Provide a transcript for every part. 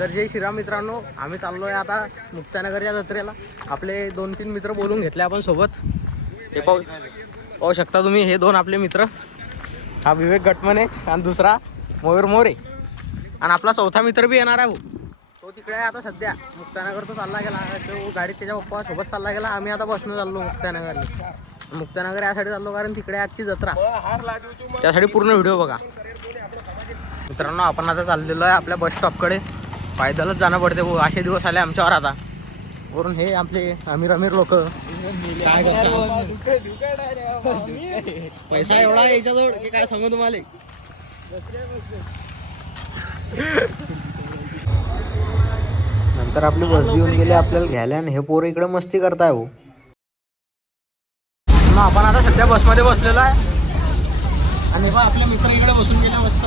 तर जय श्रीराम मित्रांनो, आम्ही चाललोय आता मुक्तानगरच्या जत्रेला. आपले 2-3 मित्र बोलून घेतले आपण सोबत. हे पाहू शकता तुम्ही, हे 2 आपले मित्र. हा विवेक गटमने आणि दुसरा मयूर मोरे. आणि आपला चौथा मित्र बी येणार आहे. तो तिकडे आहे आता सध्या मुक्तानगर. तो चालला गेला, तो गाडीत त्याच्या पप्पा सोबत चालला गेला. आम्ही आता बसनं चाललो मुक्तानगरला. मुक्तानगर यासाठी चाललो कारण तिकडे आजची जत्रा, त्यासाठी पूर्ण व्हिडिओ बघा. मित्रांनो, आपण आता चाललेलो आहे आपल्या बस स्टॉपकडे. पायदलच जाणं पडते. असे दिवस आले आमच्यावर आता. वरून हे आपले अमीर लोक काय करतात. पैसा एवढा आहे याच्याजवळ की काय सांगू तुम्हाला. नंतर आपली बस घेऊन गेले आपल्याला घ्यायला आणि हे पोरं इकडे मस्ती करताय. हो, मग आपण आता सध्या बसमध्ये बसलेलो आहे आणि बा आपले मित्र इकडे बसून गेले मस्त.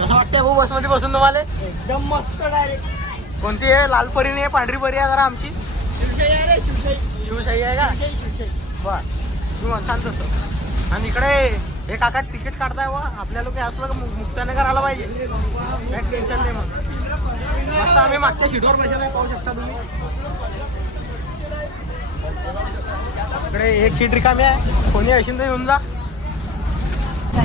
कसं वाटतंय भाऊ बसमध्ये बसून तुम्हाला? एकदम मस्त. डायरेक्ट कोणती आहे? लाल परी नाही, पांढरी परी आहे जरा आमची. शिवशाही आहे रे, शिवशाही. शिवशाही आहे का? बर, तू छान तसं. आणि इकडे हे काका तिकीट काढताय व आपल्या लोक असलं का मुक्तानगर आला पाहिजे. काय टेन्शन नाही. मग मस्त आम्ही मागच्या सीटवर बसले, पाहू शकता तुम्ही. इकडे एक सीट रिकामी आहे, कोणी असेल तर येऊन जा.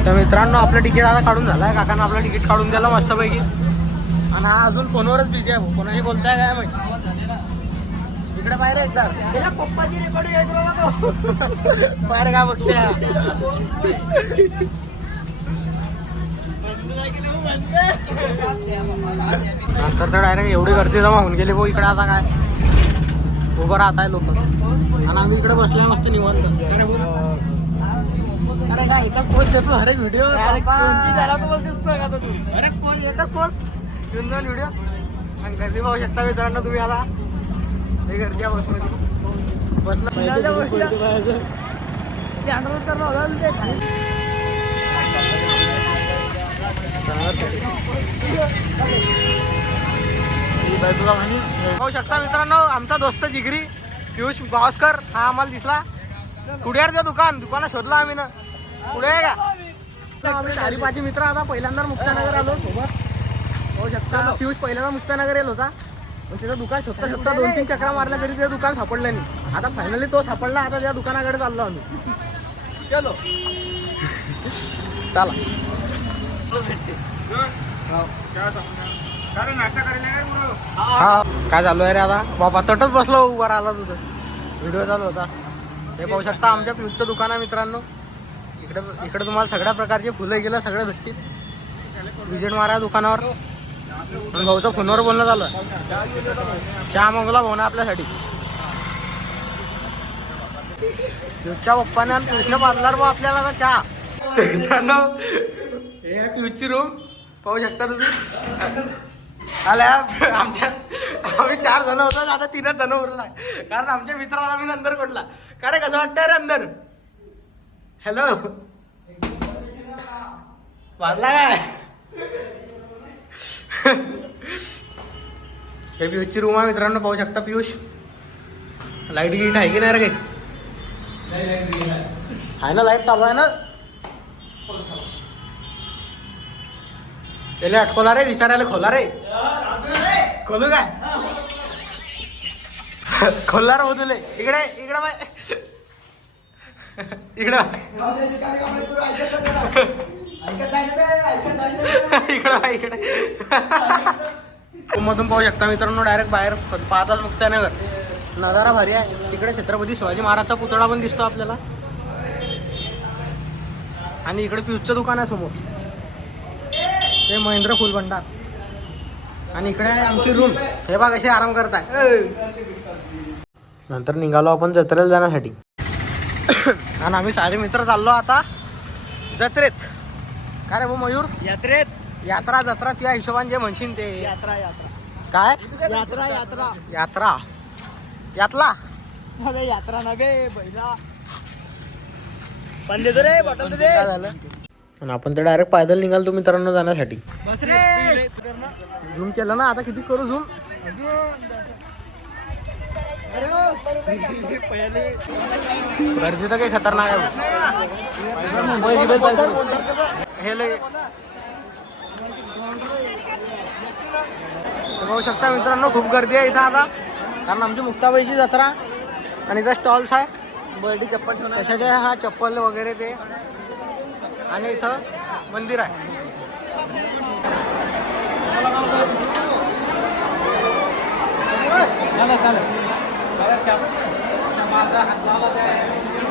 तर मित्रांनो, आपलं तिकीट आता काढून झालं आहे. काकांना आपलं तिकीट काढून द्यायला मस्तपैकी. आणि हा अजून फोनवरच बिझी आहे. कोणाशी बोलताय काय माहिती. इकडे बाहेर एकदा त्याला पप्पाची रेकॉर्डिंग ऐकू नका. बाहेर काय बघते. नंतर तर डायरेक्ट एवढी गर्दी जमा होऊन गेली भाऊ इकडे. आता काय उभं राहत आहे लोक आणि आम्ही इकडे बसलोय मस्त निवांत. अरे काय एकच पोच देतो हर एक व्हिडिओ. कोणती झाला तर बोलतेस सांग आता तू. अरे पोच एकच पोच घेऊन जाऊन व्हिडिओ. आणि गर्दी पाहू शकता मित्रांनो तुम्ही. आता लई गर्दी आहे बसमध्ये. बसला पाहू शकता मित्रांनो, आमचा दोस्त जिगरी पियुष गावस्कर हा आम्हाला दिसला. कुड्यारचं दुकानात शोधला आम्ही ना. पुढे आहे का? आम्ही 4-5 मित्र आता पहिल्यांदा मुक्तानगर आलो सोबत. पाहू शकता पियुष पहिल्यांदा मुक्तानगर येत होता. पण त्याचं दुकान शोधता 2-3 चक्रा मारल्या तरी ते दुकान सापडलं नाही. आता फायनली तो सापडला. आता त्या दुकानाकडे चाललो आम्ही. चलो चला. हा काय चालू आहे रे आता? बाबा तटच बसलो उभा राहिला तुझं. व्हिडिओ चालू होता. हे पाहू शकता आमच्या पियुषचं दुकान आहे मित्रांनो. इकडे तुम्हाला सगळ्या प्रकारचे फुलं गेलं सगळं भेटतील. विजिट मारा दुकानावर. भाऊचं फोनवर बोलणं झालं. चहा मागवला भाऊ ना आपल्यासाठी. पियुषच्या पप्पाने आणि पियुषने पाजला भाऊ आपल्याला आता चहा. मित्रांनो, हे पियुषची रूम पाहू शकता तुम्ही. आल्या आम्ही 4 जण होतो, आता 3च जण उरला. कारण आमच्या मित्राला आम्ही नंतर कोणला. का रे कसं वाटतंय रे अंदर? हॅलो, वाजला काय? हे पियुषची रूम आहे मित्रांनो. पाहू शकता पियुष. लाईट गिट आहे की नाही रे? काही आहे ना, लाईट चालू आहे ना. त्याला अटकवला रे, विचारायला खोला रे. खोलू काय? खोलला रे तुले. इकडे इकडे बाय, इकडे इकडे इकडे मधून पाहू शकता मित्रांनो. डायरेक्ट बाहेर पाहताच मुक्तानगर. नजारा भारी आहे. तिकडे छत्रपती शिवाजी महाराजचा पुतळा पण दिसतो आपल्याला. आणि इकडे पियुषचं दुकान आहे समोर. ते महेंद्र फुल भंडार. आणि इकडे आहे आमची रूम. हे बघा कसे आराम करताय. नंतर निघालो आपण जत्रेला जाण्यासाठी. आणि आम्ही सारे मित्र चाललो आता जत्रेत. काय रे भाऊ मयूर? यात्रेत. यात्रा जत्रा त्या हिशोबाने जे म्हणशील ते. यात्रा काय? यात्रा यात्रा यातला अबे यात्रा नव्हे बैला. पण देतो रे बॉटल दे. काय झालं? आणि आपण तर डायरेक्ट पैदल निघालो मित्रांनो जाण्यासाठी. बस रे. झूम केलं ना, आता किती करू झूम? गर्दी तर काही खतरनाक आहे. हे लय बघू शकता मित्रांनो खूप गर्दी आहे इथं आता, कारण आमची मुक्ताबाईची जत्रा आणि इथं स्टॉल्स आहे बर्डी चप्पल कशाचे हा चप्पल वगैरे ते, आणि इथं मंदिर आहे.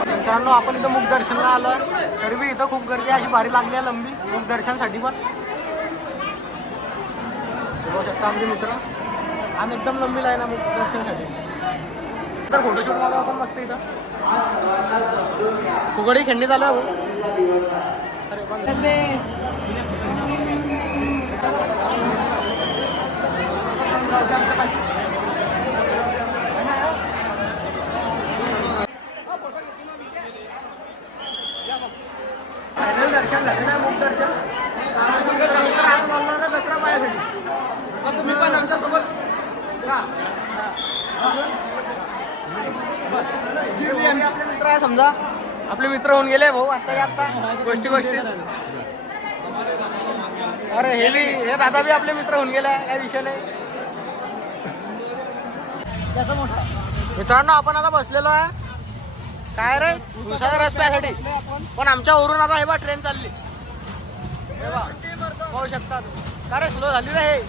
मित्रांनो आपण इथं मुख दर्शनला आलं तरी बी इथं खूप गर्दी अशी भारी लागली आहे लंबी मुख दर्शनसाठी पण. बघू शकता आमचे मित्र आणि एकदम लंबी लाईन आहे मुख दर्शनसाठी. तर फोटोशूट मारू आपण मस्त इथं. फुगडी खेळणी चालू आहे भाऊ. अरे पण फायनल दर्शन झालं ना मुख दर्शन. दसरा पायासाठी तुम्ही पण आमच्यासोबत आपले मित्र आहे समजा, आपले मित्र होऊन गेले भाऊ आता गोष्टी. अरे हे दादा बी आपले मित्र होऊन गेले, काही विषय नाही. मित्रांनो आपण आता बसलेलो आहे काय रे उसाच्या रस्त्यासाठी, पण आमच्या वरून आता हे बा ट्रेन चालली. हे बा पाहू शकता का रे, स्लो झाली रे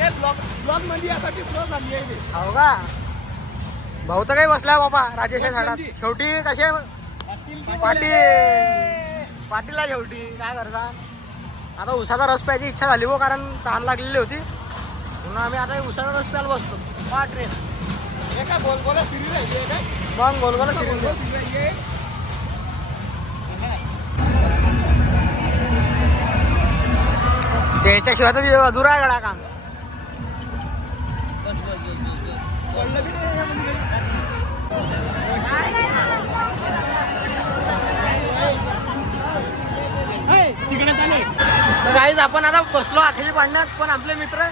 हे ब्लॉक मध्ये यासाठी स्लो झाली आहे. हो का भाऊ तर काही बसलाय बाबा राजेश झाडात. शेवटी कसे पाटीलला शेवटी काय करता. आता उसाचा रस प्यायची इच्छा झाली हो, कारण तहान लागलेली होती म्हणून आम्ही आता उसाचा रस प्यायला बसतो. हा ट्रेन हे काय गोलगोला फिरी राहिली आहे काय, मग गोलगोला फिरून त्याच्याशिवाय तर अधुरा आहे गडा काम. तर काहीच आपण आता बसलो आखिली पाडण्यात, पण आपले मित्र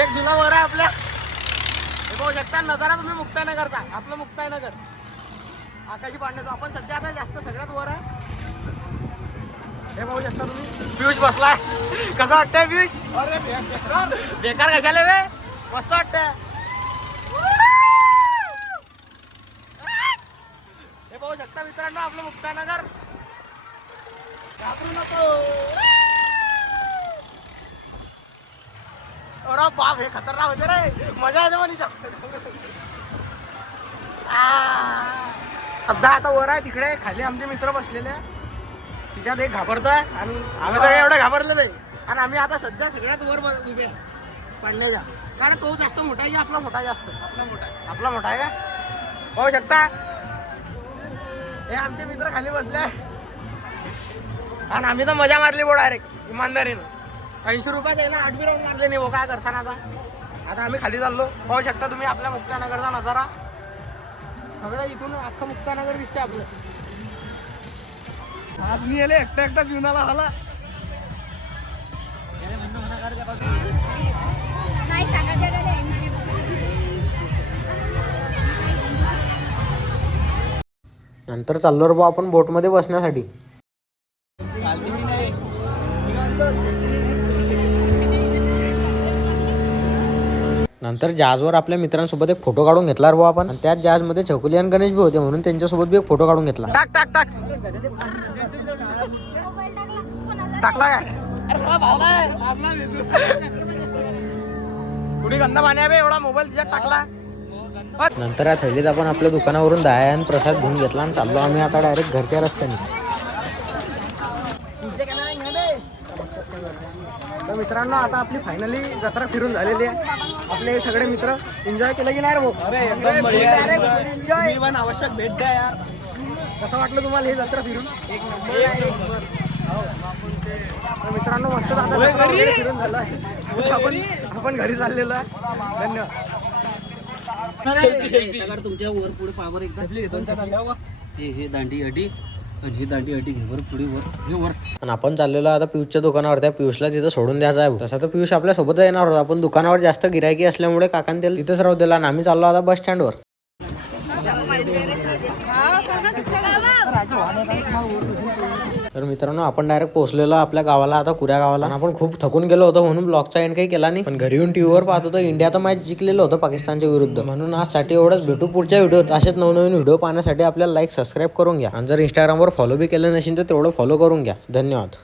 एक जुना वर आहे आपल्या. हे पाहू शकता नजारा तुम्ही मुक्ताईनगरचा, आपलं मुक्ताईनगर आकाशी पाडण्याचं. आपण सध्या आता जास्त सगळ्यात वर आहे. हे पाहू शकता तुम्ही पियुष बसलाय. कसं वाटतंय पियुष? अरे बेकार कशाला वे, मस्त वाटतंय. हे पाहू शकता मित्रांनो आपलं मुक्ताईनगर. घाबरू नको. अरे बाप हे खतरनाक होते रे, मजा येते पण सध्या आता वर आहे तिकडे खाली आमचे मित्र बसलेले आहे. तिच्यात एक घाबरतोय आणि आम्ही तर एवढं घाबरले नाही. आणि आम्ही आता सध्या सगळ्यात वर उभे पडण्याच्या, कारण तो जास्त मोठा आहे, आपला मोठा जास्त आपला मोठा आहे का पाहू शकता. हे आमचे मित्र खाली बसले आणि आम्ही तर मजा मारली बो डायरेक्ट इमानदारीनं. 80 रुपयात आहे ना 8 राऊंड मारले नाही भाऊ, काय करसान आता आम्ही खाली चाललो. पाहू शकता तुम्ही आपल्या मुक्तानगरचा नजारा. सगळं इथून अख्खं मुक्तानगर दिसते आपलं. आज मी आले एकटा पिऊनाला झाला. नंतर चाललो रे भाऊ आपण बोटमध्ये बसण्यासाठी. नंतर जहाजवर आपल्या मित्रांसोबत एक फोटो काढून घेतला रे भाऊ आपण. आणि त्याच जहाजमध्ये छकुली आणि गणेश बी होते म्हणून त्यांच्यासोबत बी एक फोटो काढून घेतला. टाक टाकला काय कुणी गंदा पाणी आहे एवढा मोबाईल तिच्यात टाकला. नंतर या थैलीत आपण आपल्या दुकानावरून दहा आणि प्रसाद घेऊन घेतला आणि चाललो आम्ही आता डायरेक्ट घरच्या रस्त्याने. तर मित्रांनो आता आपली फायनली जत्रा फिरून झालेली आहे. आपले सगळे मित्र एन्जॉय केलं की नाही रे भाऊ? अरे एन्जॉय पण आवश्यक भेट द्या यार. कसं वाटलं तुम्हाला हे जत्रा फिरून? एक नंबर. तर मित्रांनो मस्त आता फिरून झालं आहे. आपण घरी चाललेलो आहे. धन्यवाद. तुमच्या वर पुढे पावर एकदा हे दांडी अडी आणि ही दांडी अडी घे वर पुढे वर. आणि आपण चाललेलो आता पियुषच्या दुकानावर. त्या पियुषला तिथं सोडून द्यायचं आहे. तसा तर पियुष आपल्या सोबत येणार होता, आपण दुकानावर जास्त गिरायकी असल्यामुळे काकांनी त्याला तिथंच राहू दिला आणि आम्ही चाललो आता बस स्टँडवर. तर मित्रांनो आपण डायरेक्ट पोहोचलेलो आपल्या गावाला, आता कुऱ्या गावाला. आपण खूप थकून गेलो होतो म्हणून ब्लॉगचा एंड काही केला नाही, पण घरी येऊन टीव्हीवर पाहत होतो इंडिया तर मॅच जिंकलेलं होतं पाकिस्तानच्या विरुद्ध. म्हणून आजसाठी एवढंच. भेटू पुढच्या व्हिडिओत. असेच नवनवीन व्हिडिओ पाहण्यासाठी आपल्याला लाईक सबस्क्राईब करून घ्या, आणि जर इंस्टाग्रामवर फॉलो बी केलं नसेल तर तेवढं फॉलो करून घ्या. धन्यवाद.